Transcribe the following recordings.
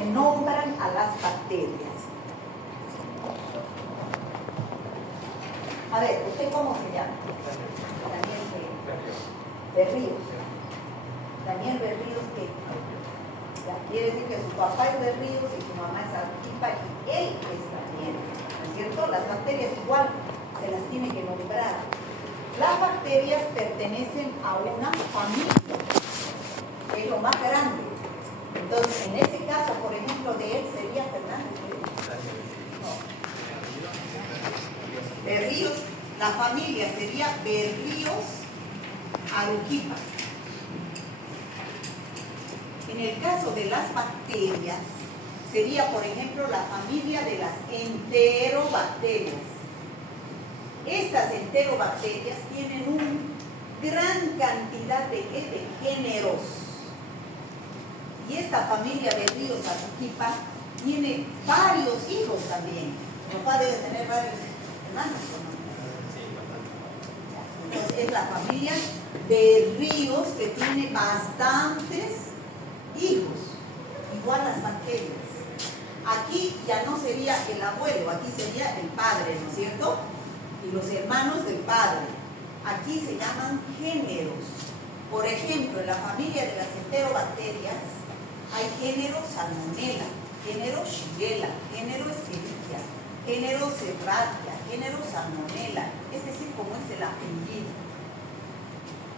se nombran a las bacterias? A ver, ¿usted cómo se llama? Daniel Berríos. Daniel Berríos, ¿qué? Ya, quiere decir que su papá es Berríos y su mamá es Arequipa y él es Daniel, ¿no es cierto? Las bacterias igual se las tiene que nombrar. Las bacterias pertenecen a una familia, que es lo más grande. Entonces, en ese caso, por ejemplo, de él sería Fernández. No. Berríos, la familia sería Berríos Arequipa. En el caso de las bacterias, sería, por ejemplo, la familia de las enterobacterias. Estas enterobacterias tienen una gran cantidad de géneros. Y esta familia de Berríos Arequipa tiene varios hijos también. Mi papá debe tener varios hermanos, ¿no? Entonces es la familia de Berríos que tiene bastantes hijos, igual las bacterias. Aquí ya no sería el abuelo, aquí sería el padre, ¿no es cierto? Y los hermanos del padre. Aquí se llaman géneros. Por ejemplo, en la familia de las enterobacterias hay género Salmonella, género Shigella, género Escherichia, género Serratia, género Salmonella, es decir, como es el apellido.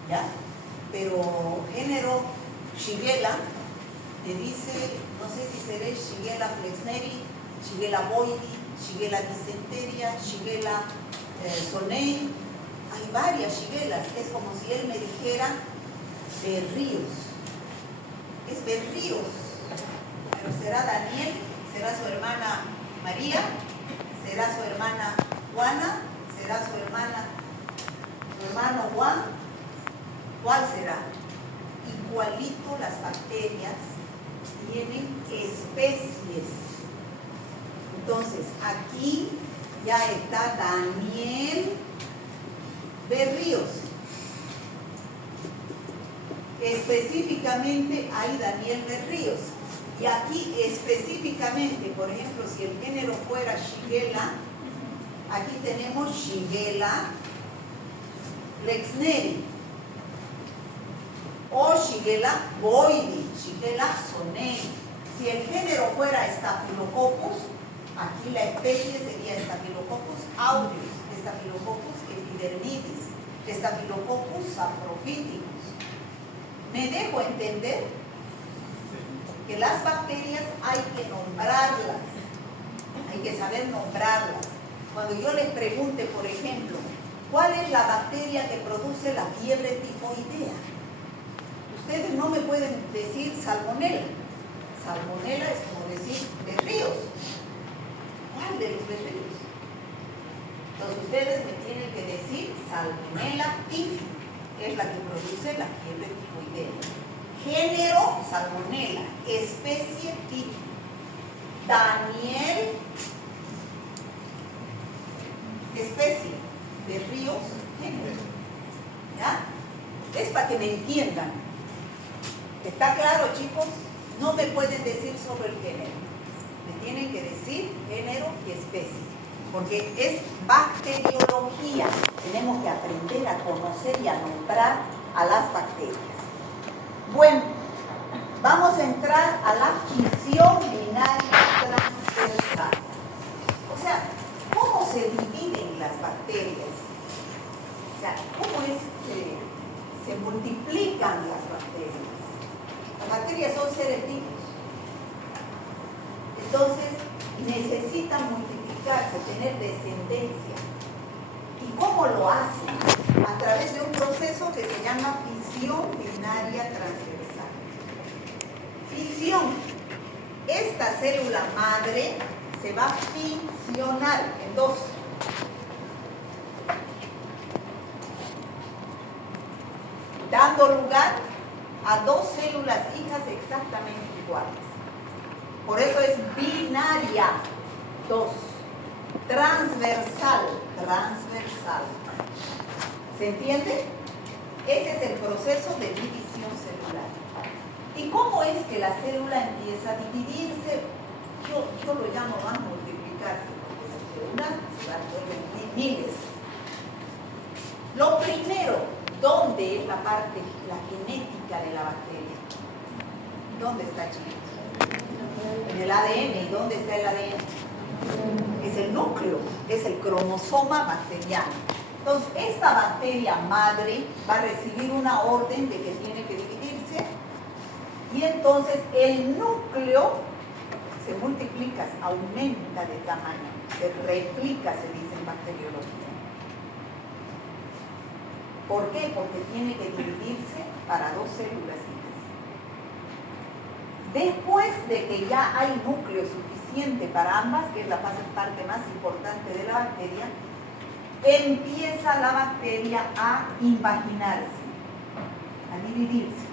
¿Ya? Pero género Shigella, te dice, no sé si será Shigella flexneri, Shigella boydi, Shigella dysenteria, Shigella sonei. Hay varias Shigellas, es como si él me dijera Berríos. Es Berríos, pero será Daniel, será su hermana María, será su hermana Juana, será su hermano Juan. ¿Cuál será? Igualito las bacterias tienen especies. Entonces, aquí ya está Daniel Berríos. Específicamente hay Daniel Berríos. Y aquí específicamente, por ejemplo, si el género fuera Shigella, aquí tenemos Shigella flexneri o Shigella boydi, Shigella sonei. Si el género fuera Staphylococcus, aquí la especie sería Staphylococcus aureus, Staphylococcus epidermidis, Staphylococcus saprophyticus. ¿Me dejo entender? Que las bacterias hay que nombrarlas, hay que saber nombrarlas. Cuando yo les pregunte, por ejemplo, ¿cuál es la bacteria que produce la fiebre tifoidea? Ustedes no me pueden decir Salmonella. Salmonella es como decir Berríos. ¿Cuál de los Berríos? Entonces ustedes me tienen que decir Salmonella typhi, que es la que produce la fiebre tifoidea. Género Salmonella, especie typhi. Daniel, especie, Berríos, género. ¿Ya? Es para que me entiendan. ¿Está claro, chicos? No me pueden decir solo el género. Me tienen que decir género y especie. Porque es bacteriología. Tenemos que aprender a conocer y a nombrar a las bacterias. Bueno, vamos a entrar a la fisión binaria transversal. O sea, ¿cómo se dividen las bacterias? O sea, ¿cómo es que se multiplican las bacterias? Las bacterias son seres vivos. Entonces, necesitan multiplicarse, tener descendencia. ¿Y cómo lo hacen? A través de un proceso que se llama fisión binaria transversal. Fisión. Esta célula madre se va a fisionar en dos. Dando lugar a dos células hijas exactamente iguales. Por eso es binaria, dos. Transversal, transversal. ¿Se entiende? Ese es el proceso de división celular. ¿Y cómo es que la célula empieza a dividirse? Yo lo llamo más multiplicarse, porque de una se van a volver miles. Lo primero, ¿dónde es la parte, la genética de la bacteria? ¿Dónde está, chicos? En el ADN. ¿Y dónde está el ADN? Es el núcleo, es el cromosoma bacteriano. Entonces, esta bacteria madre va a recibir una orden de que tiene que dividirse y entonces el núcleo se multiplica, aumenta de tamaño, se replica, se dice en bacteriología. ¿Por qué? Porque tiene que dividirse para 2 células hijas. Después de que ya hay núcleo suficiente para ambas, que es la parte más importante de la bacteria, empieza la bacteria a invaginarse, a dividirse.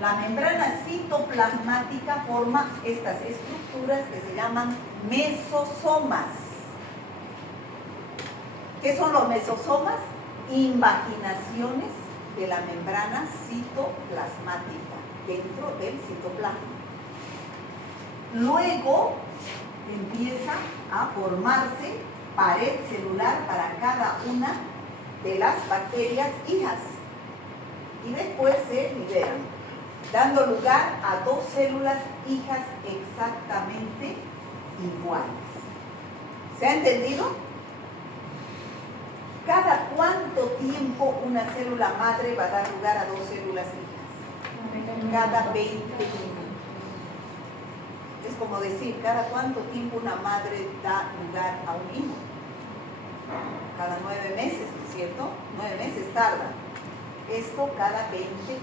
La membrana citoplasmática forma estas estructuras que se llaman mesosomas. ¿Qué son los mesosomas? Invaginaciones de la membrana citoplasmática dentro del citoplasma. Luego empieza a formarse pared celular para cada una de las bacterias hijas y después se liberan, dando lugar a 2 células hijas exactamente iguales. ¿Se ha entendido? ¿Cada cuánto tiempo una célula madre va a dar lugar a 2 células hijas? Cada 20 minutos. Es como decir, ¿cada cuánto tiempo una madre da lugar a un hijo? Cada 9 meses, ¿no es cierto? 9 meses tarda. Esto cada 20 minutos.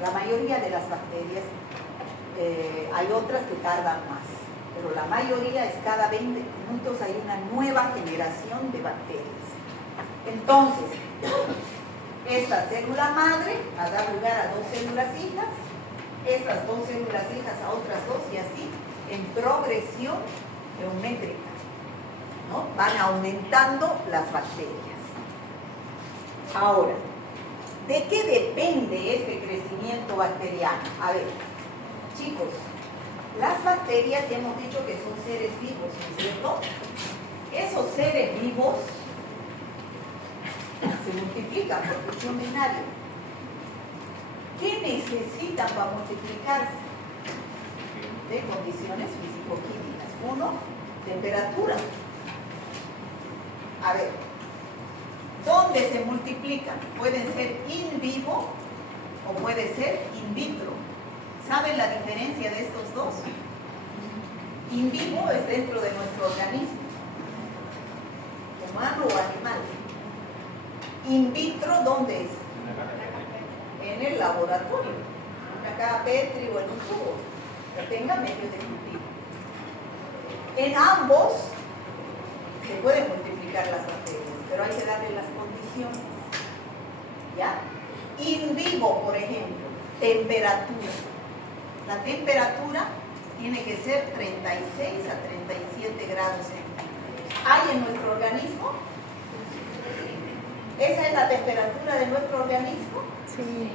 La mayoría de las bacterias, hay otras que tardan más, pero la mayoría es cada 20 minutos hay una nueva generación de bacterias. Entonces, esta célula madre va a dar lugar a 2 células hijas, estas 2 células hijas a otras 2 y así en progresión geométrica, ¿no? Van aumentando las bacterias. Ahora, ¿de qué depende este crecimiento bacteriano? A ver, chicos, las bacterias ya hemos dicho que son seres vivos, ¿no es cierto? Esos seres vivos se multiplican por función binaria. ¿Qué necesitan para multiplicarse? De condiciones físico-químicas. 1, temperatura. A ver, ¿dónde se multiplican? Pueden ser in vivo o puede ser in vitro. ¿Saben la diferencia de estos dos? In vivo es dentro de nuestro organismo, humano o animal. In vitro, ¿dónde es? En el laboratorio, en una caja Petri o en un tubo, que tenga medios de cultivo. En ambos se pueden multiplicar las bacterias, pero hay que darle las condiciones. ¿Ya? In vivo, por ejemplo, temperatura. La temperatura tiene que ser 36 a 37 grados centígrados. ¿Hay en nuestro organismo? ¿Esa es la temperatura de nuestro organismo? Sí.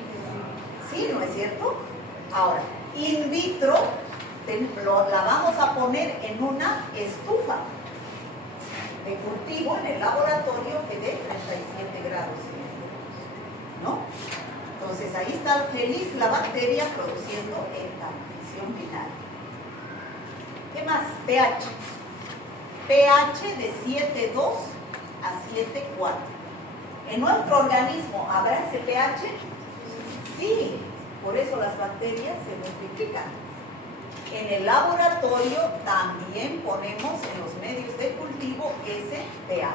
Sí, ¿no es cierto? Ahora, in vitro la vamos a poner en una estufa de cultivo en el laboratorio que dé 37 grados centígrados, ¿no? Entonces ahí está feliz la bacteria produciendo esta fisión binaria. ¿Qué más? pH. pH de 7,2 a 7,4. ¿En nuestro organismo habrá ese pH? Sí, por eso las bacterias se multiplican. En el laboratorio también ponemos en los medios de cultivo ese pH.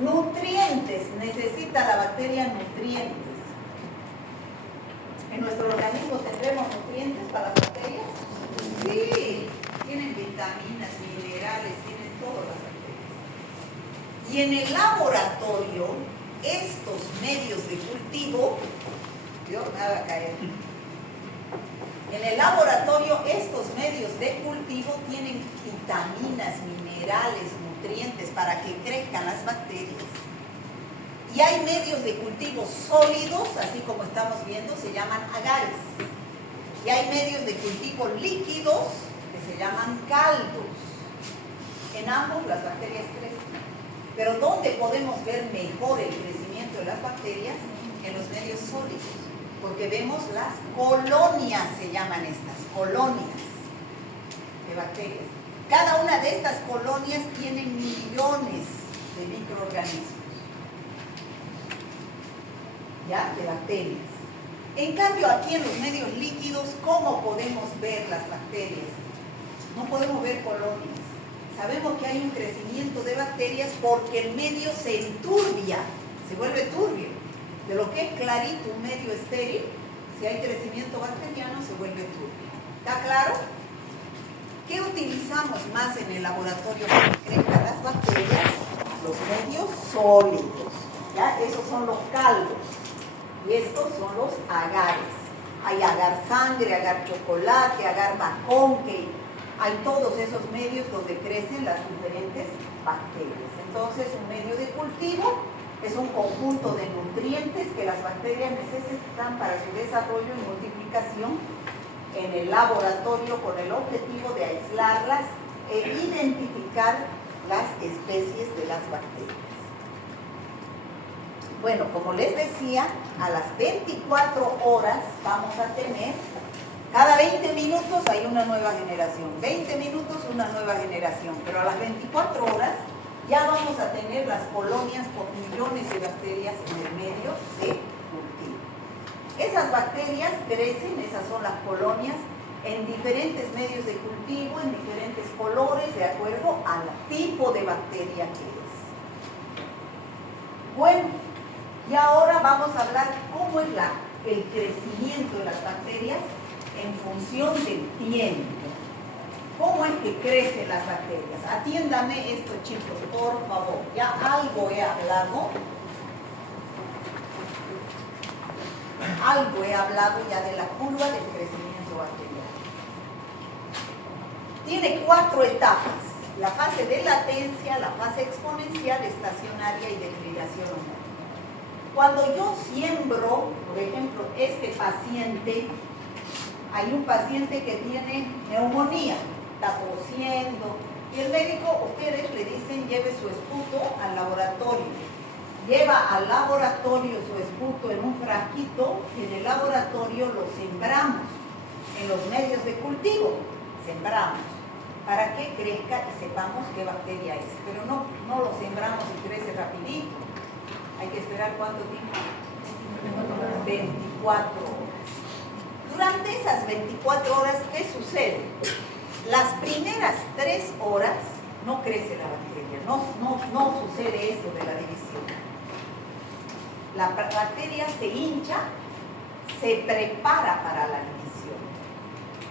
Nutrientes, necesita la bacteria nutrientes. ¿En nuestro organismo tendremos nutrientes para las bacterias? Sí, tienen vitaminas, minerales, tienen todas las bacterias. Y en el laboratorio, estos medios de cultivo, Dios me haga caer. En el laboratorio, estos medios de cultivo tienen vitaminas, minerales, nutrientes para que crezcan las bacterias. Y hay medios de cultivo sólidos, así como estamos viendo, se llaman agares. Y hay medios de cultivo líquidos que se llaman caldos. En ambos las bacterias crecen. Pero ¿dónde podemos ver mejor el crecimiento de las bacterias? En los medios sólidos. Porque vemos las colonias, se llaman estas, colonias de bacterias. Cada una de estas colonias tiene millones de microorganismos, ¿ya? De bacterias. En cambio, aquí en los medios líquidos, ¿cómo podemos ver las bacterias? No podemos ver colonias. Sabemos que hay un crecimiento de bacterias porque el medio se enturbia, se vuelve turbio. De lo que es clarito, un medio estéril, si hay crecimiento bacteriano, se vuelve turbio. ¿Está claro? ¿Qué utilizamos más en el laboratorio para que crezcan las bacterias? Los medios sólidos, ¿ya? Esos son los caldos. Y estos son los agares. Hay agar sangre, agar chocolate, agar maconque. Hay todos esos medios donde crecen las diferentes bacterias. Entonces, un medio de cultivo es un conjunto de nutrientes que las bacterias necesitan para su desarrollo y multiplicación en el laboratorio con el objetivo de aislarlas e identificar las especies de las bacterias. Bueno, como les decía, a las 24 horas vamos a tener, cada 20 minutos hay una nueva generación, 20 minutos una nueva generación, pero a las 24 horas ya vamos a tener las colonias con millones de bacterias en el medio de cultivo. Esas bacterias crecen, esas son las colonias, en diferentes medios de cultivo, en diferentes colores, de acuerdo al tipo de bacteria que es. Bueno, y ahora vamos a hablar cómo es el crecimiento de las bacterias en función del tiempo. ¿Cómo es que crecen las bacterias? Atiéndame esto, chicos, por favor. Ya algo he hablado. Algo he hablado ya de la curva del crecimiento bacteriano. Tiene 4 etapas. La fase de latencia, la fase exponencial, estacionaria y declinación hormonal. Cuando yo siembro, por ejemplo, este paciente, hay un paciente que tiene neumonía, está tosiendo, y el médico, ustedes le dicen, lleve su esputo al laboratorio. Lleva al laboratorio su esputo en un frasquito, y en el laboratorio lo sembramos en los medios de cultivo. Sembramos para que crezca y sepamos qué bacteria es. Pero no lo sembramos y crece rapidito. Hay que esperar ¿cuánto tiempo? 24 horas. Durante esas 24 horas, ¿qué sucede? Las primeras 3 horas no crece la bacteria, no sucede esto de la división. La bacteria se hincha, se prepara para la división,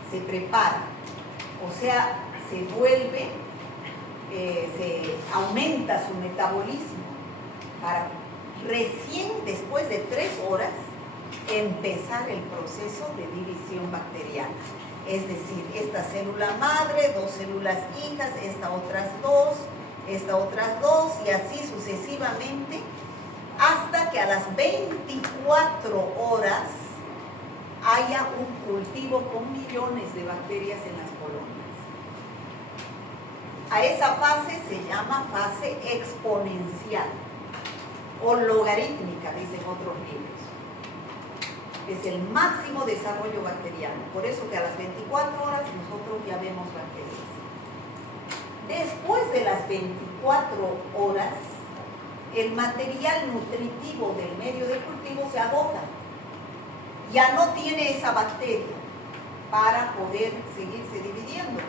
se prepara, o sea, se vuelve, se aumenta su metabolismo para recién después de 3 horas empezar el proceso de división bacteriana. Es decir, esta célula madre, 2 células hijas, esta otras 2, esta otras 2 y así sucesivamente hasta que a las 24 horas haya un cultivo con millones de bacterias en las colonias. A esa fase se llama fase exponencial o logarítmica, dicen otros libros. Es el máximo desarrollo bacteriano. Por eso que a las 24 horas nosotros ya vemos bacterias. Después de las 24 horas, el material nutritivo del medio de cultivo se agota. Ya no tiene esa bacteria para poder seguirse dividiendo,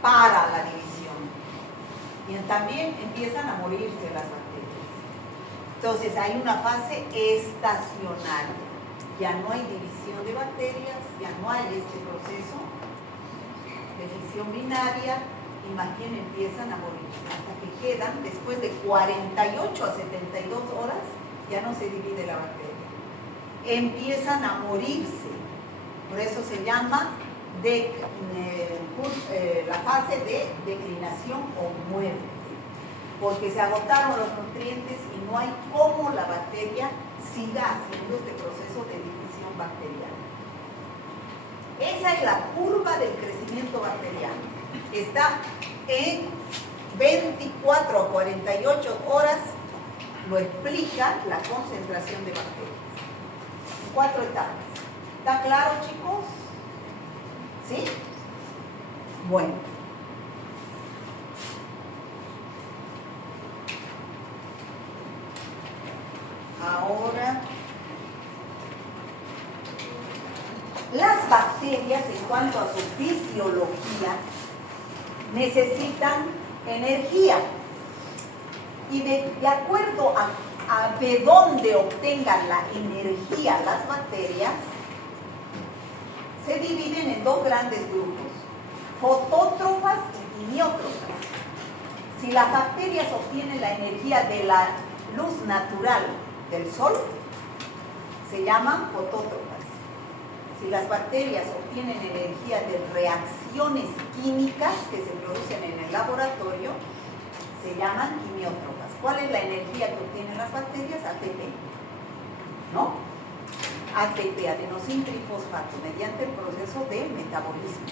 para la división. Y también empiezan a morirse las bacterias. Entonces hay una fase estacionaria. Ya no hay división de bacterias, ya no hay este proceso de fisión binaria, y más bien empiezan a morir, hasta que quedan, después de 48 a 72 horas, ya no se divide la bacteria. Empiezan a morirse, por eso se llama la fase de declinación o muerte. porque se agotaron los nutrientes y no hay cómo la bacteria siga haciendo este proceso de división bacteriana. Esa es la curva del crecimiento bacteriano. Está en 24 a 48 horas, lo explica la concentración de bacterias. 4 etapas. ¿Está claro, chicos? ¿Sí? Bueno. Ahora, las bacterias en cuanto a su fisiología necesitan energía y de acuerdo a de dónde obtengan la energía las bacterias, se dividen en dos grandes grupos, fotótrofas y quimiótrofas. Si las bacterias obtienen la energía de la luz natural del sol, se llaman fotótrofas. Si las bacterias obtienen energía de reacciones químicas que se producen en el laboratorio, se llaman quimiótrofas. ¿Cuál es la energía que obtienen las bacterias? ATP, ¿no? ATP, adenosín trifosfato, mediante el proceso de metabolismo,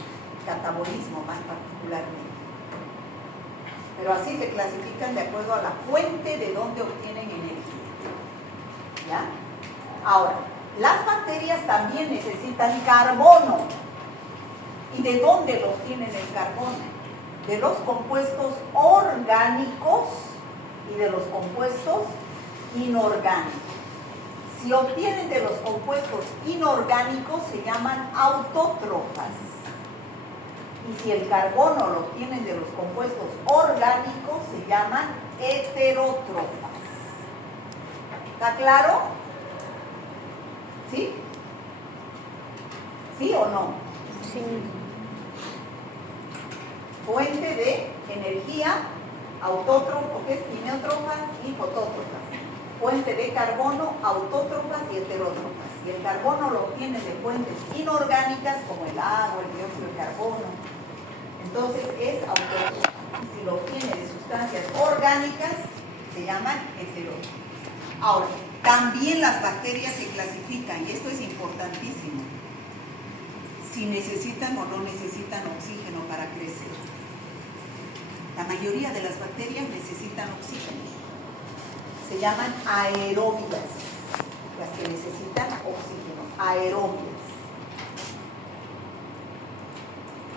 catabolismo más particularmente. Pero así se clasifican de acuerdo a la fuente de donde obtienen energía. ¿Ya? Ahora, las bacterias también necesitan carbono. ¿Y de dónde lo obtienen el carbono? De los compuestos orgánicos y de los compuestos inorgánicos. Si obtienen de los compuestos inorgánicos, se llaman autótrofas. Y si el carbono lo obtienen de los compuestos orgánicos, se llaman heterótrofas. ¿Está claro? ¿Sí? ¿Sí o no? Sí. Fuente de energía, autótrofos, que es quimiótrofas y fotótrofas. Fuente de carbono, autótrofas y heterótrofas. Y el carbono lo obtiene de fuentes inorgánicas como el agua, el dióxido de carbono. Entonces es autótrofa. Si lo obtiene de sustancias orgánicas, se llaman heterótrofas. Ahora, también las bacterias se clasifican, y esto es importantísimo, si necesitan o no necesitan oxígeno para crecer. La mayoría de las bacterias necesitan oxígeno. Se llaman aerobias, las que necesitan oxígeno, aerobias.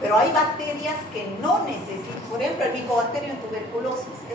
Pero hay bacterias que no necesitan, por ejemplo, el Mycobacterium tuberculosis.